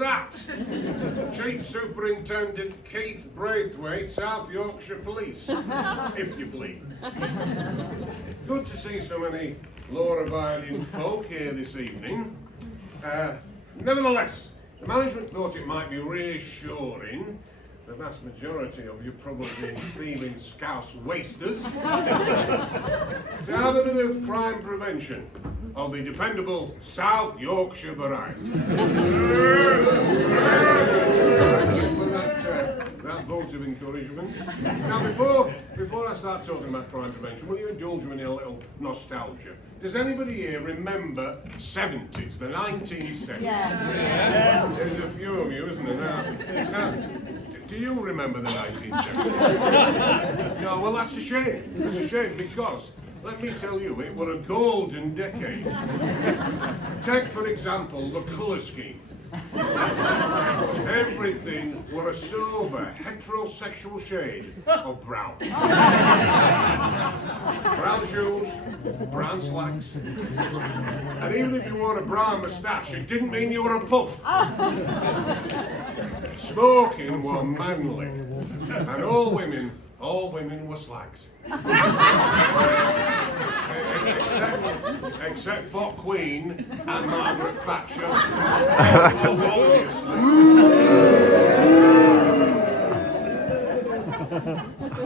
was at Chief Superintendent Keith Braithwaite, South Yorkshire Police, if you please. Good to see so many law-abiding folk here this evening. Nevertheless, the management thought it might be reassuring, the vast majority of you probably being thieving scouse wasters, to have a bit of crime prevention of the dependable South Yorkshire variety. For that vote of encouragement. Now, before I start talking about crime prevention, will you indulge me in a little nostalgia? Does anybody here remember the 70s, the 1970s? Yeah. There's a few of you, isn't there? Now, do you remember the 1970s? No, well, that's a shame. That's a shame because, let me tell you, it was a golden decade. Take, for example, the colour scheme. Everything was a sober, heterosexual shade of brown. Brown shoes, brown slacks. And even if you wore a brown moustache, it didn't mean you were a puff. Smoking was manly. And all women were slags. Except for Queen and Margaret Thatcher.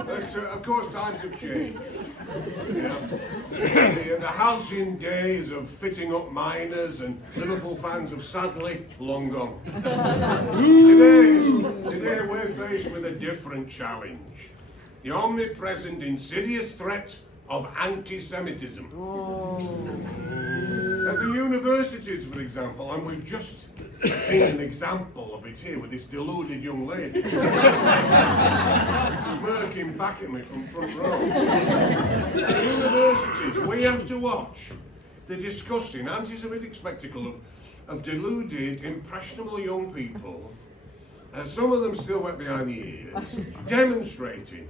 But of course, times have changed. Yeah. The halcyon days of fitting up miners and Liverpool fans have sadly long gone. Today we're faced with a different challenge. The omnipresent, insidious threat of anti-Semitism. At the universities, for example, and we've just seen an example of it here with this deluded young lady smirking back at me from front row. At the universities, we have to watch the disgusting anti-Semitic spectacle of deluded, impressionable young people, some of them still wet behind the ears, demonstrating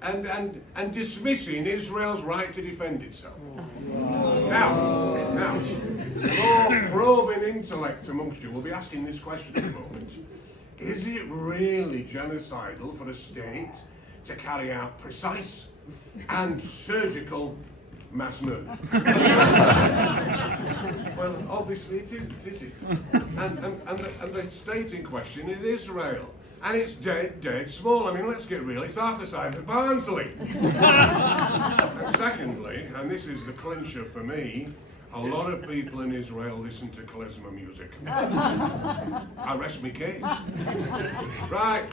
and dismissing Israel's right to defend itself. Now, more probing intellect amongst you will be asking this question at the moment. Is it really genocidal for a state to carry out precise and surgical mass murder? Well, obviously it is it? And the state in question is Israel. And it's dead small. I mean, let's get real, it's half the size of Barnsley. And secondly, and this is the clincher for me, a lot of people in Israel listen to klezmer music. I rest my case. Right,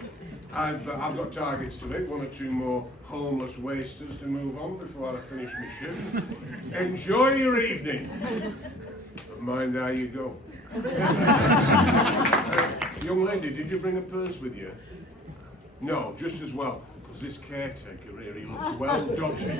I've got targets to hit, one or two more homeless wasters to move on before I finish my shift. Enjoy your evening, but mind how you go. Young lady, did you bring a purse with you? No, just as well, because this caretaker here, he looks well dodgy.